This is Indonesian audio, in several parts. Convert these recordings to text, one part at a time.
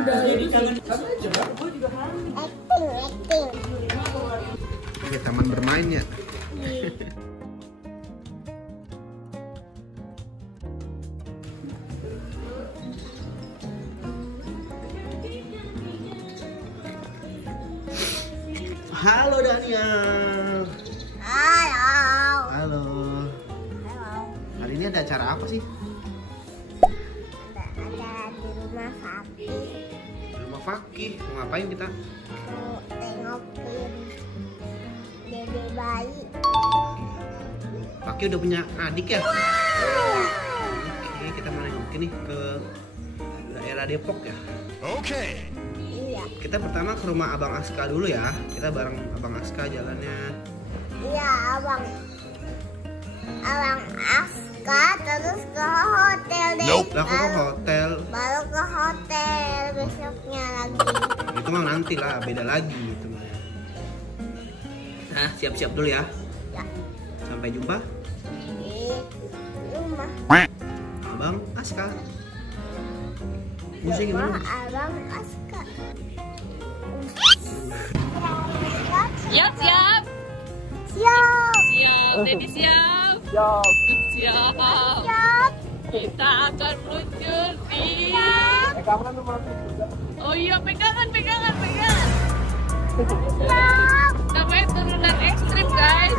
Jadi kangen aja, Bang. Acting. Ya, taman bermain ya. Halo Daniel. Halo. Halo. Hari ini ada acara apa sih? Ada di rumah Fakih. Di rumah Fakih. Mau ngapain kita? Mau tengokin dede bayi. Fakih udah punya adik ya? Oke, kita mau nengokin nih ke daerah Depok ya. Oke. Iya. Kita pertama ke rumah Abang Aska dulu ya. Kita bareng Abang Aska jalannya. Iya, Abang Aska terus ke hotel deh. Lah kok ke hotel? Baru ke hotel besoknya lagi. Itu mah nanti lah, beda lagi gitu mah. Nah, siap-siap dulu ya. Ya, Sampai jumpa di rumah. Abang Aska. Musik Rumah gimana? Abang Aska. Siap, siap. Siap. Siap, Dedi siap. Siap. Siap. Siap. Kita akan meluncur di... Kamu nomor juga. Oh iya, pegangan. Siap. Namanya turunan ekstrim, guys.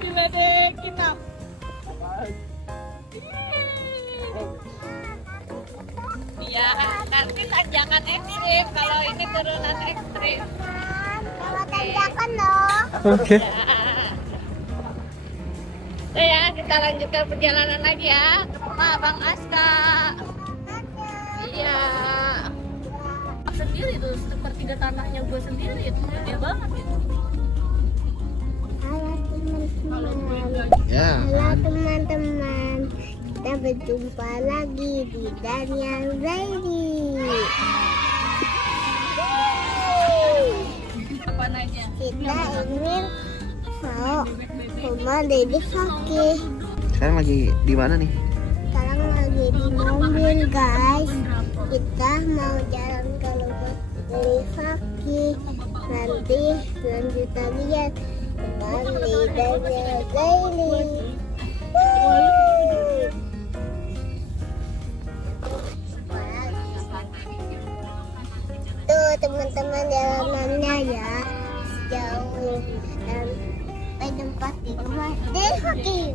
Diledekin apa? Iya, nanti tanjakan ekstrim. Kalau ini turunan ekstrim. Kalau tanjakan loh. Oke. Ya, kita lanjutkan perjalanan lagi ya ke rumah Abang Aska. Iya. Sendiri tuh, sepertiga tanahnya gue sendiri, itu gede banget itu. Halo teman-teman. Ya. Halo teman-teman. Kita berjumpa lagi di Daniel Zaidi. Apa aja? Kita ingin mau rumah Dede Fakih. Sekarang lagi di mana nih? Sekarang lagi di mobil guys. Kita mau jalan ke rumah Dede Fakih. Nanti lanjutannya dengan Daniel Zaidi. Tuh teman-teman jalanannya ya jauh dan sampai tempat di rumah Dede Fakih.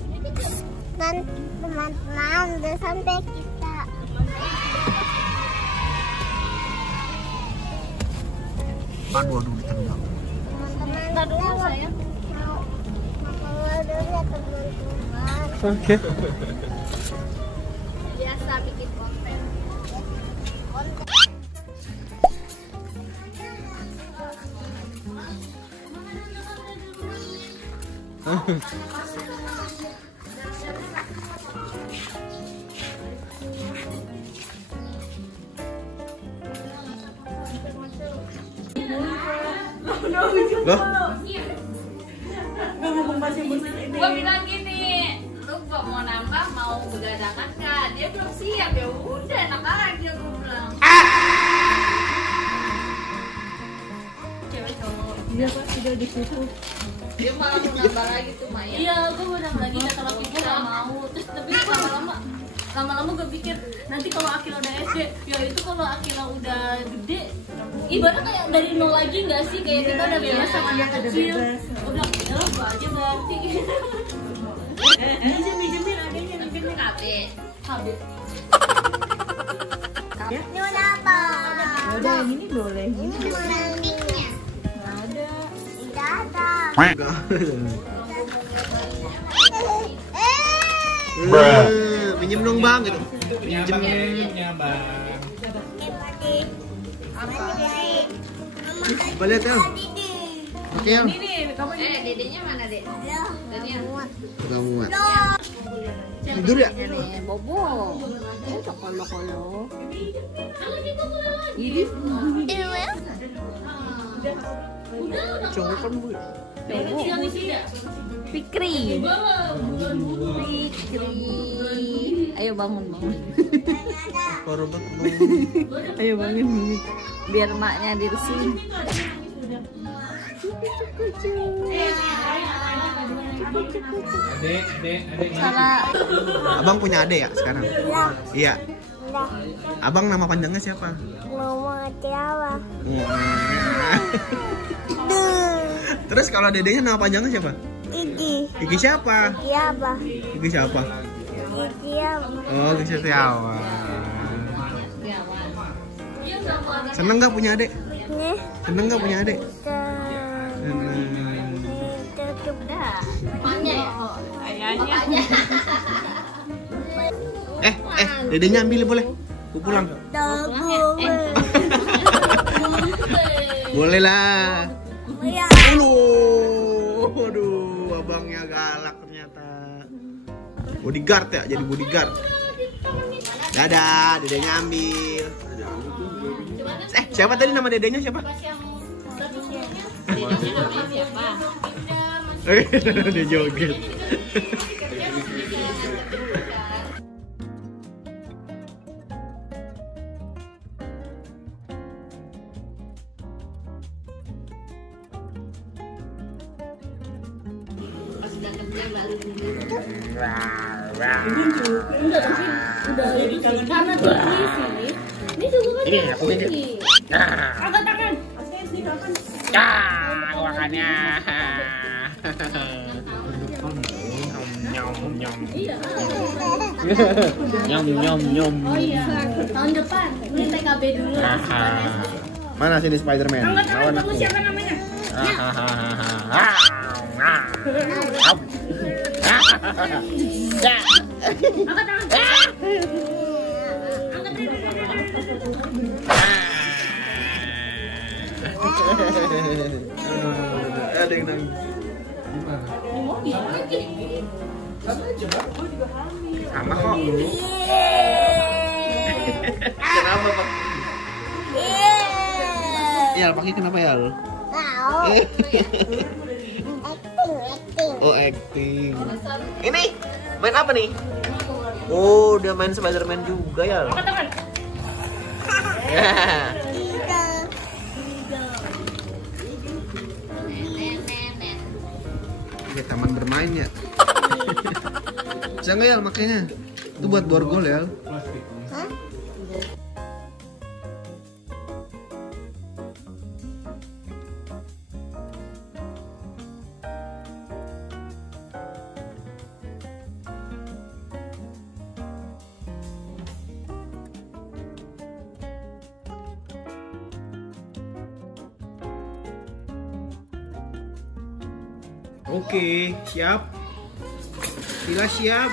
Dan teman-teman udah sampai kita. Aduh, ditendang. Teman-teman Ntar dulu, kita sayang. mau keluar dulu ya teman-teman. Oke. Biasa bikin konten. Loh? Gue bilang gini, lu kok mau nambah, mau begadang kan? Dia belum siap, ya udah enak aja gue bilang. Cewek cowok. Iya Pak, sudah di situ. Dia malah mau nambah lagi tuh Maya. Iya, gue mau nambah lagi kata laki gue gak mau. Terus tapi lama-lama gue pikir nanti kalau Akila udah SD, ya itu kalau Akila udah gede, ibaratnya kayak dari nol lagi nggak sih, kayak kita udah bebas sama anak kecil. Gue bilang ya lo gue aja berarti. Minjemin adanya minjemin. KB. Ini udah apa? Udah yang ini boleh. Ini lambingnya. Nggak ada. Tidak ada. Minjem dong bang gitu. Minjem. Balik ya. Oke ya. Dedenya mana dek? Dedenya. Udah muat. Tidur ya? Bobo. Itu kolo-kolo. Ini. Cowok kan bu. Fikri. Ayo bangun. Baru bangun. Ayo bangun. Biar maknya diresin. Salah. Abang punya adek ya sekarang? Iya. Iya. Udah. Abang nama panjangnya siapa? Mama Tiawa. Terus kalau dedenya nama panjangnya siapa? Gigi. Gigi siapa? Siapa? Gigi siapa? Gigi apa? Oh, Gigi Setiawan. Seneng nggak punya adek? Nih. Seneng nggak punya adek? Tutup. Maknya ya? Ayahnya. Dedenya ambil boleh? Aku pulang. Boleh lah. Ya. Waduh, abangnya galak ternyata. Bodyguard ya, jadi bodyguard. Dadah, dedenya ambil. Siapa tadi nama dedenya siapa? Dia joget. Karena tinggi sih. Ini juga kan tinggi. Angkat tangan. Makannya. Nyom. Oh iya. Tahun depan. Ini TKB dulu. Mana sini Spiderman? Angkat tangan. Kamu siapa namanya? Angkat tangan. Ada yang nangis. Sama kok. Kenapa Pak? Ya, pakai kenapa ya lo? Acting. Oh, acting. Ini main apa nih? Oh, dia main Spiderman juga ya. Angkat tangan. Ya taman bermain ya. Bisa nggak ya makanya? Itu buat borgol ya. Oke, siap. Sila siap.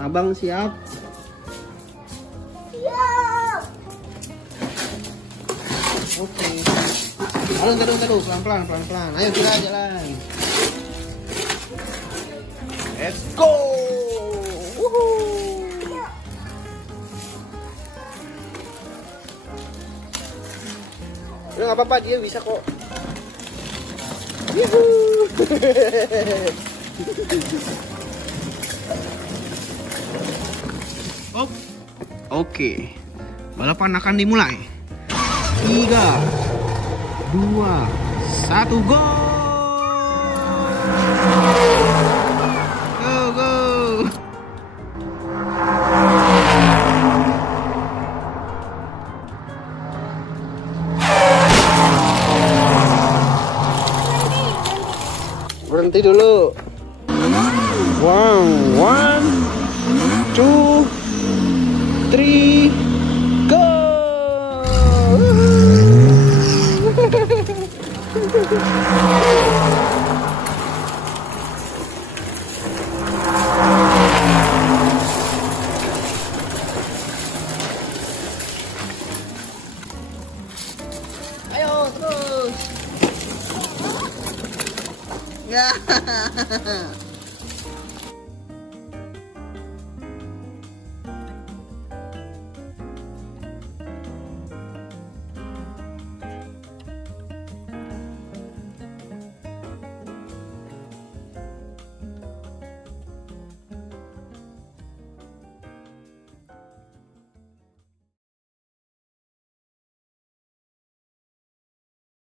Abang siap. Oke. Taruh, pelan-pelan. Ayo kita jalan. Let's go. Udah nggak apa-apa, dia bisa kok. Oke. Balapan akan dimulai. 3, 2, 1, go! Go! Berhenti dulu. 1, 2, 3, go! Ayo terus. Ya.